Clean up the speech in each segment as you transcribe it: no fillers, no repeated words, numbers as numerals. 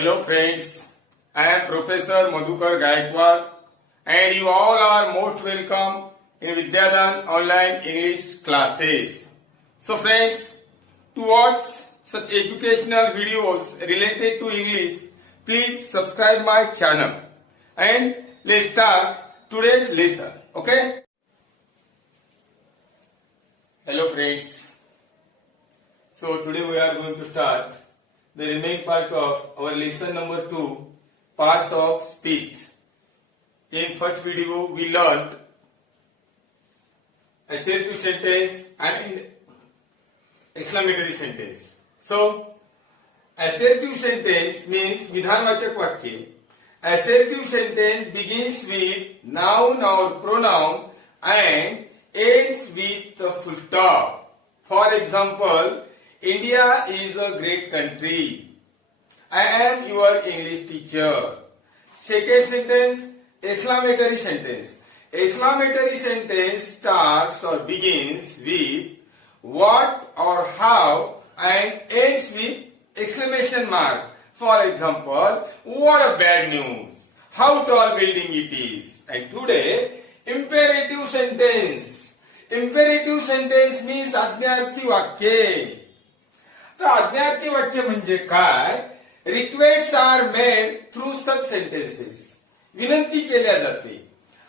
Hello friends, I am Professor Madhukar Gaikwad and you all are most welcome in Vidyadan online English classes. So friends, to watch such educational videos related to English, please subscribe my channel and let's start today's lesson. Okay? Hello friends. So today we are going to start the remaining part of our lesson number 2, parts of speech. In first video we learned assertive sentence and exclamatory sentence. So assertive sentence means विधानवाचक वाक्य. Assertive sentence begins with noun or pronoun and ends with the full stop. For example, India is a great country. I am your English teacher. Second sentence, exclamatory sentence. Exclamatory sentence starts or begins with what or how and ends with exclamation mark. For example, what a bad news. How tall building it is. And today, imperative sentence. Imperative sentence means आज्ञार्थी वाक्य. तर आज्ञार्थी वाक्य म्हणजे काय? Request are made through such sentences. विनंती केल्या जाते.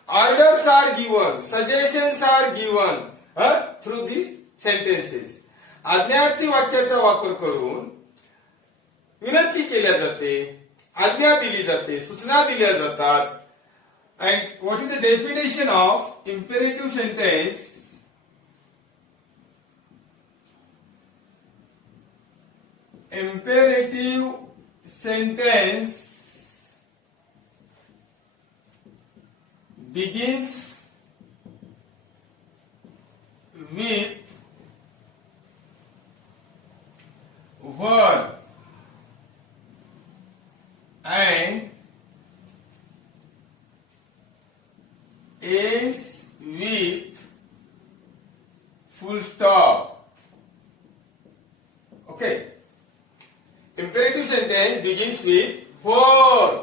Orders are given, suggestions are given through the sentences. आज्ञार्थी वाक्याचा वापर करून विनंती केल्या जाते, आज्ञा दिली जाते, सूचना दिल्या जातात. And what is the definition of imperative sentence? Imperative sentence begins with verb and ends with full stop. Okay. Imperative sentence begins with verb.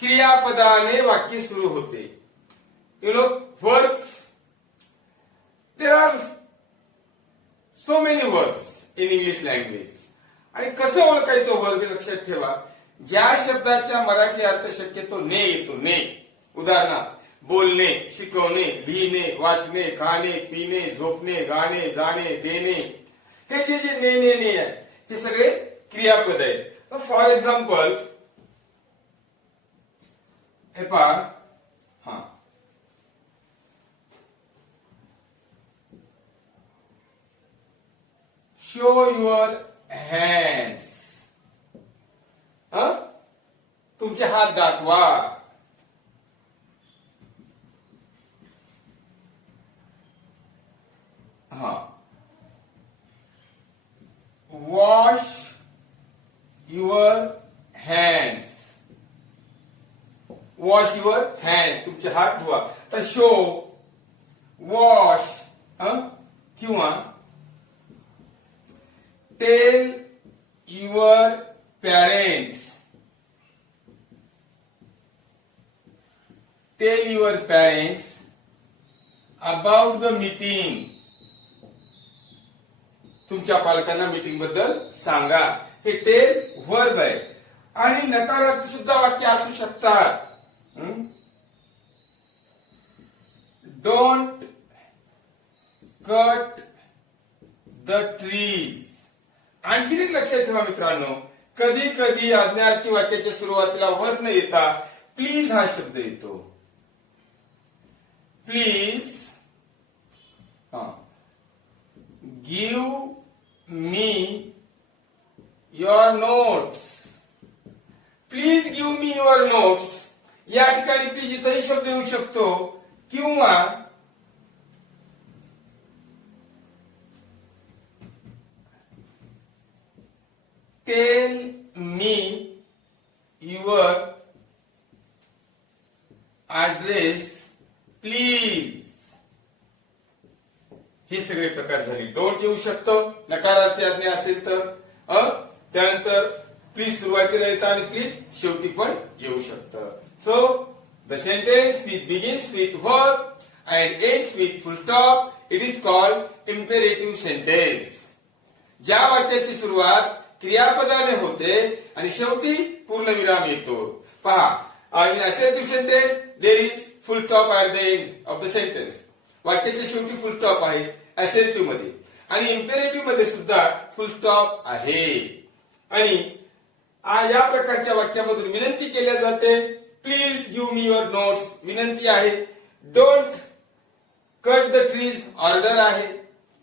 क्रियापदाने वाक्य सुरू होते. You know, verbs. There are so many verbs in English language. आणि कसं ओळखायचं वर्ग लक्षात ठेवा. ज्या शब्दाच्या मराठी अर्थ शक्यतो ने येतो, ने. उदाहरणार्थ बोलणे, शिकवणे, लिहिणे, वाचणे, खाणे, पिणे, झोपणे, गाणे, जाणे, देणे. हे जे ने आहे ते सगळे क्रियापद आहे. फॉर एक्झाम्पल हे पहा, शो युअर हँड्स. तुमचे हात दाखवा. Wash your hands. Wash your hand, तुमचे हात धुवा. तर शो, वॉश किंवा tell your parents. Tell your parents about the meeting. तुमच्या पालकांना मीटिंग बद्दल सांगा. हे टेल वर्ब आहे. आणि नकारार्थ सुद्धा वाक्य असू शकतात. Don't cut the trees. आणखी एक लक्षात ठेवा मित्रांनो, कधी कधी आज्ञार्थी वाक्याच्या सुरुवातीला वर्ब न येता प्लीज हा शब्द येतो. Please give me your notes. Please give me your notes. या ठिकाणी प्लीज इथंही शब्द येऊ शकतो. किंवा tell me your address please. हे सगळे प्रकार झाले. डोंट येऊ शकतो नकारार्थी आज्ञा असेल तर. त्यानंतर प्लीज सुरुवातीला येतं आणि प्लीज शेवटी पण येऊ शकतं. So the sentence which begins with verb and ends with full stop it is called imperative sentence. ज्या वाक्याची सुरुवात क्रियापदाने होते आणि शेवटी पूर्णविराम येतो. पहा, in assertive sentence there is full stop at the end of the sentence. वाक्याच्या शेवटी फुल स्टॉप आहे असर्टिव्ह मध्ये आणि इम्पेरेटिव्ह मध्ये सुद्धा फुल स्टॉप आहे. आणि या प्रकारच्या वाक्यामधून विनंती केल्या जाते, please give me your notes. विनंती आहे. Don't cut the trees order आहे.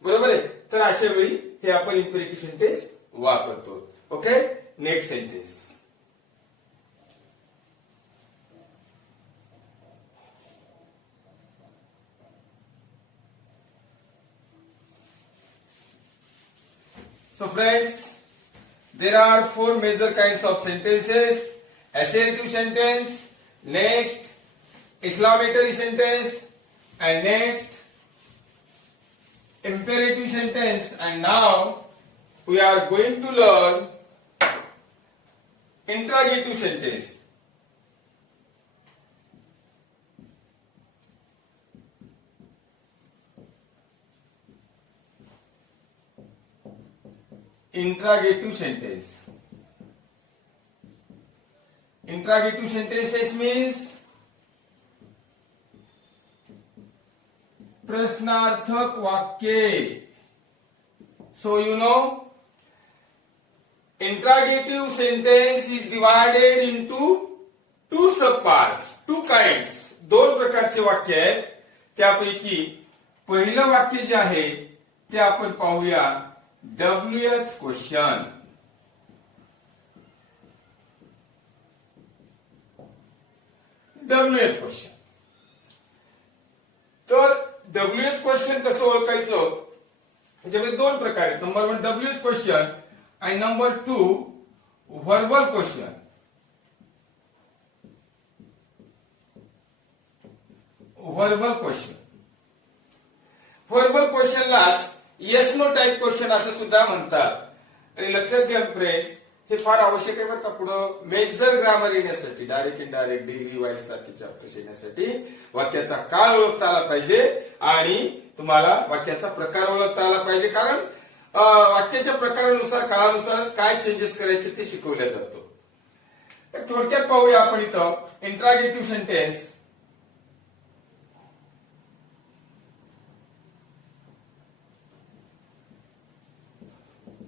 बरोबर आहे. तर अशा वेळी हे आपण इम्पेरेटिव्ह सेंटेन्स वापरतो. Okay, next sentence. So friends, there are 4 major kinds of sentences: assertive sentence, next exclamatory sentence, and next imperative sentence. And now we are going to learn interrogative sentence. Interrogative sentence. Interrogative sentences means प्रश्नार्थक वाक्ये. So you know, interrogative sentence is divided into 2 subparts, 2 kinds. 2 प्रकारचे वाक्य आहेत. त्यापैकी पहिलं वाक्य जे आहे ते आपण पाहूया, WH क्वेश्चन. WH question. तर WH क्वेश्चन कसं ओळखायचं, त्याच्यामध्ये 2 प्रकार आहेत. नंबर 1 WH क्वेश्चन आणि number 2 verbal question. Verbal question. Verbal क्वेश्चनलाच येस नो टाईप क्वेश्चन असं सुद्धा म्हणतात. आणि लक्षात घ्या फ्रेंड्स, हे फार आवश्यक आहे बरं का. पुढं मेजर ग्रामर येण्यासाठी, डायरेक्ट इनडायरेक्ट, डिग्री वाईज सारखे चॅप्टर्स येण्यासाठी वाक्याचा काळ ओळखता आला पाहिजे आणि तुम्हाला वाक्याचा प्रकार ओळखता आला पाहिजे. कारण वाक्याच्या प्रकारानुसार, काळानुसारच काय चेंजेस करायचे ते शिकवल्या जातो. थोडक्यात पाहूया आपण इथं इंट्रागेटिव्ह सेंटेन्स.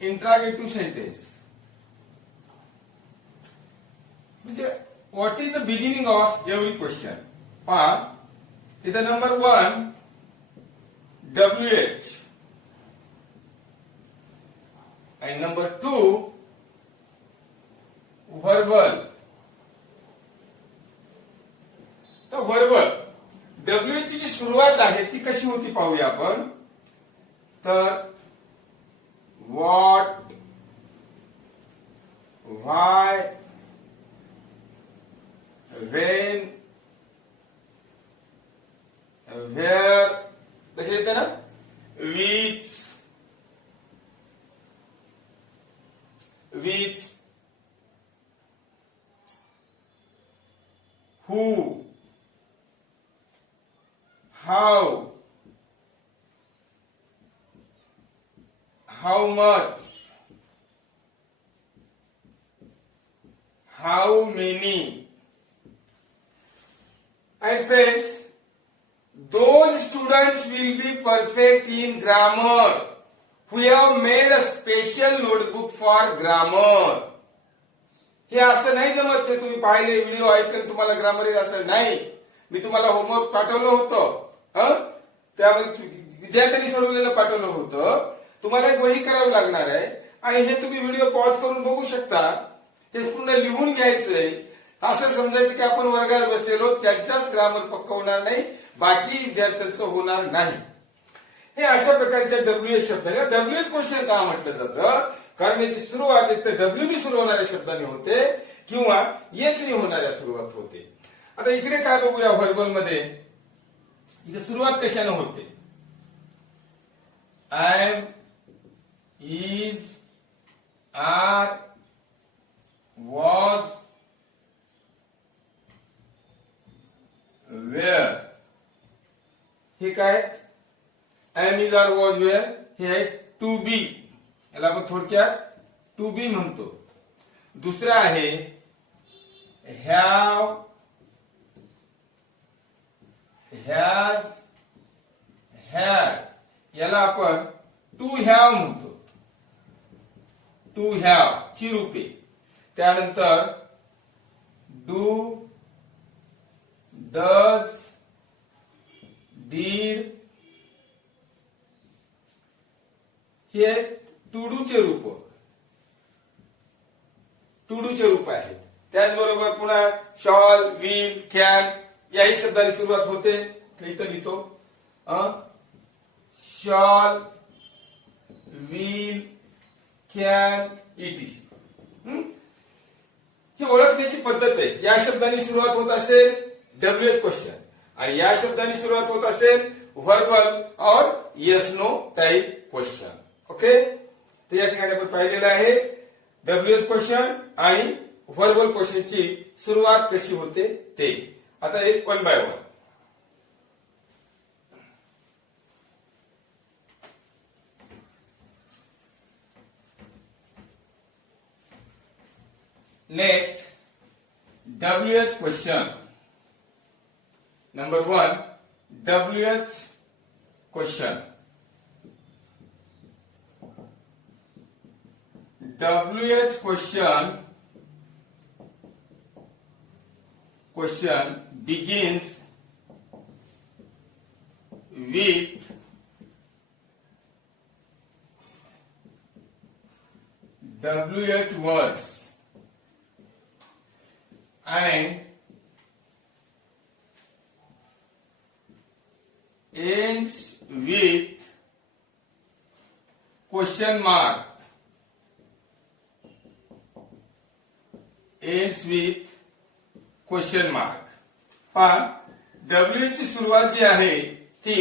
इंट्रागेटिव्ह सेंटेन्स म्हणजे what is the beginning of every question. पहा, इथं नंबर 1 WH आणि नंबर 2 व्हर्बल. तर व्हर्बल WH ची जी सुरुवात आहे ती कशी होती पाहूया आपण. तर what, why, when, where, कसे येते ना, which, who, how, how much, how many. And friends, those students will be perfect in grammar who have made a special notebook for grammar. हे असं नाही जमत ते तुम्ही पाहिले व्हिडिओ ऐकून तुम्हाला ग्रामर येईल असं नाही. मी तुम्हाला होमवर्क पाठवलं होतं, त्यामध्ये विद्यार्थ्यांनी सोडवलेलं पाठवलं होतं. तुम्हाला एक वही करावी लागणार आहे आणि हे तुम्ही व्हिडिओ पॉज करून बघू शकता. हे पूर्ण लिहून घ्यायचंय. असं समजायचं की आपण वर्गात बसलेलो, त्यांचाच ग्रामर पक्का होणार नाही, बाकी विद्यार्थ्यांचं होणार नाही. हे अशा प्रकारच्या WH शब्द. WH क्वेश्चन का म्हटलं जातं, कारण याची सुरुवात एक तर WB सुरू होणाऱ्या शब्दाने होते किंवा H होणाऱ्या सुरुवात होते. आता इकडे काय बघूया, व्हर्बल मध्ये इथे सुरुवात कशाने होते. I am, is, are, was were, हे काय am is are was were हे आहे टू बी, याला आपण थोडक्यात टू बी म्हणतो. दुसरं आहे हॅव, हॅज, हॅड, याला आपण टू हॅव म्हणतो. टू हॅव ची रूपे. त्यानंतर डू, डज, डीड हे टू डूचे रूप, टू डूचे रूप आहेत. त्याचबरोबर पुन्हा शॉल, विल, कॅन याही शब्दाने सुरुवात होते. इथं लिहितो शॉल, विल, कॅन, इटीसी. ही ओळखण्याची पद्धत आहे. या शब्दांनी सुरुवात होत असेल डब्ल्यूएच क्वेश्चन आणि या शब्दांनी सुरुवात होत असेल verbal or yes no type question. Okay, तर या ठिकाणी आपण पाहिलेलं आहे डब्ल्यूएच क्वेश्चन आणि व्हर्बल क्वेश्चनची सुरुवात कशी होते ते. आता एक one by one. Next WH question. Number one WH question. WH question begins with WH words and ends with question mark. Ends with question mark. पहा डब्ल्यू ची सुरुवात जी आहे ती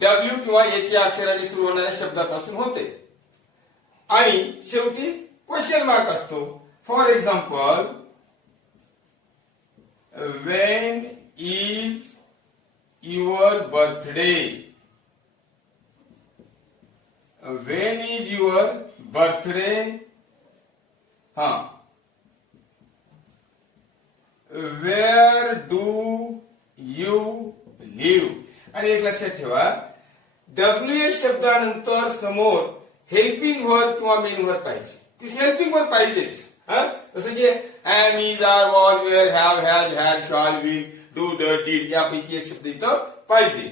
डब्ल्यू किंवा एच या अक्षराने सुरू होणाऱ्या शब्दापासून होते आणि शेवटी क्वेश्चन मार्क असतो. For example when is your birthday. When is your birthday. हा, वेअर डू यू लिव्ह. आणि एक लक्षात ठेवा डब्ल्यू शब्दानंतर समोर हेल्पिंग वर्ब किंवा मेन वर्ब पाहिजे. हेल्पिंग वर्ब पाहिजेच. जसं की am, is, are, was, were, have, has, had, shall, will, do, ड, डीड यापैकी एक शब्द इथं पाहिजे.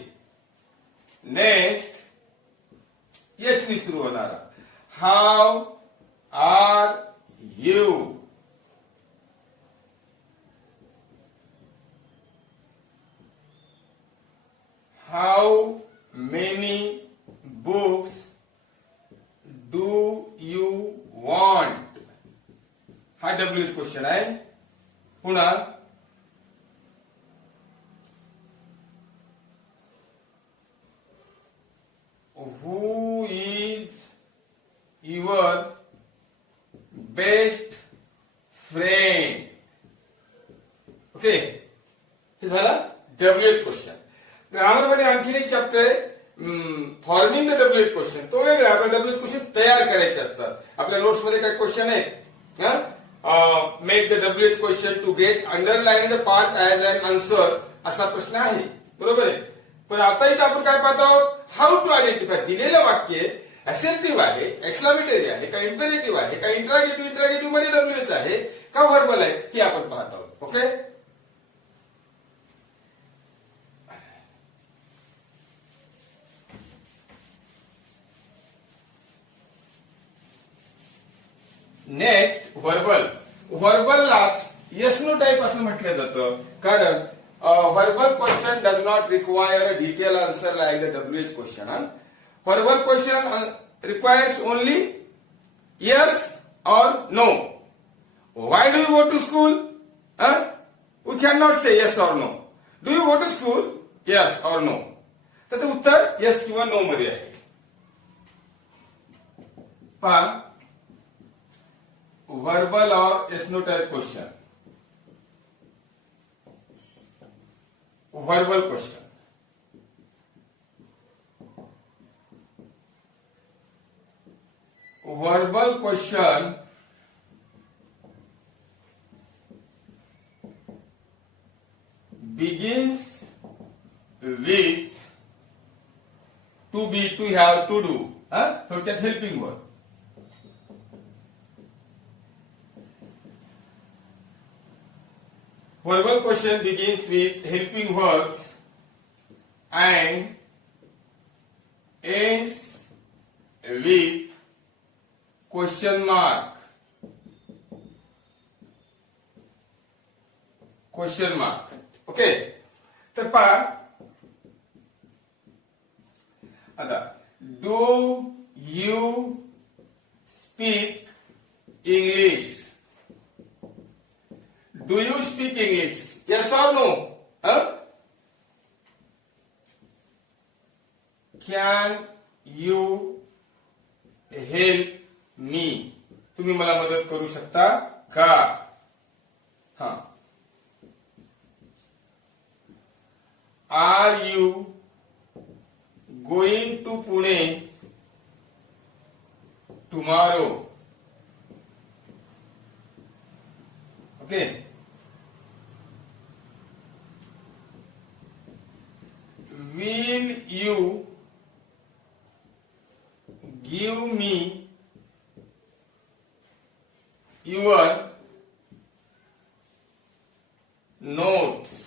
नेक्स्ट एचनी सुरू होणारा how are you. How many books do you want? हा डब्ल्यूच क्वेश्चन आहे. पुन्हा who is your best friend? Okay, हे झालं डब्ल्यूच क्वेश्चन. ग्रामर मध्ये आणखीन एक चॅप्टर आहे फॉर्मिंग द डब्ल्यूएच क्वेश्चन. तो वेगळा. आपल्याला डब्ल्यूएच क्वेश्चन तयार करायचे असतात. आपल्या नोट्स मध्ये काही क्वेश्चन आहेत. Make the WH question to get underlined part as an answer असा प्रश्न आहे. बरोबर आहे. पण आता इथे आपण काय पाहत आहोत हाऊ टू आयडेंटिफाय. दिलेलं वाक्य असेर्टिव्ह आहे, एक्सक्लामेटरी आहे का इम्पेरेटिव्ह आहे का इंट्रागेटिव्ह मध्ये डब्ल्यूएच आहे का व्हर्बल आहे हे आपण पाहत आहोत. Okay, next verbal. व्हर्बललाच येस नो टाइप असं म्हटलं जातं कारण verbal question does not require a detail answer like the WH question. Verbal question requires only yes or no. Why do you go to school? We can not say yes or no. Do you go to school? Yes or no. त्याचं उत्तर येस किंवा नो मध्ये आहे. पहा verbal or yes no type question. Verbal question. Verbal question begins with to be, to have, to do. थोडक्यात helping verb. Verbal question begins with helping verbs and ends with question mark. Question mark. Okay. तर पहा आता do you speak English. Do you speak English? Yes or no? Can you help me? तुम्ही मला मदत करू शकता का? हा. Are you going to Pune tomorrow? Okay. Will you give me your notes?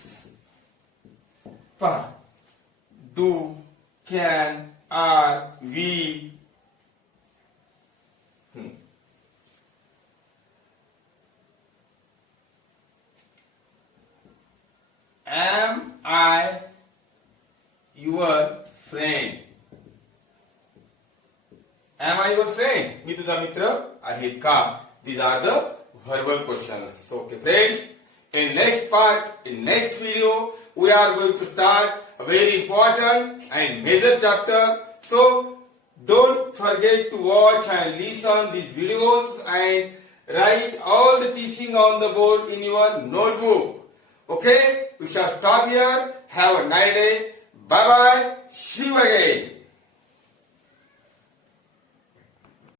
पहा, do, can, are, we. Am I your friend? Am I your friend? मी तुझा मित्र आहे का? These are the verbal questions. Okay, friends. In next part, in next video, we are going to start a very important and major chapter. So don't forget to watch and listen these videos and write all the teaching on the board in your notebook. Okay, we shall stop here. Have a nice day. Bye bye. See you again.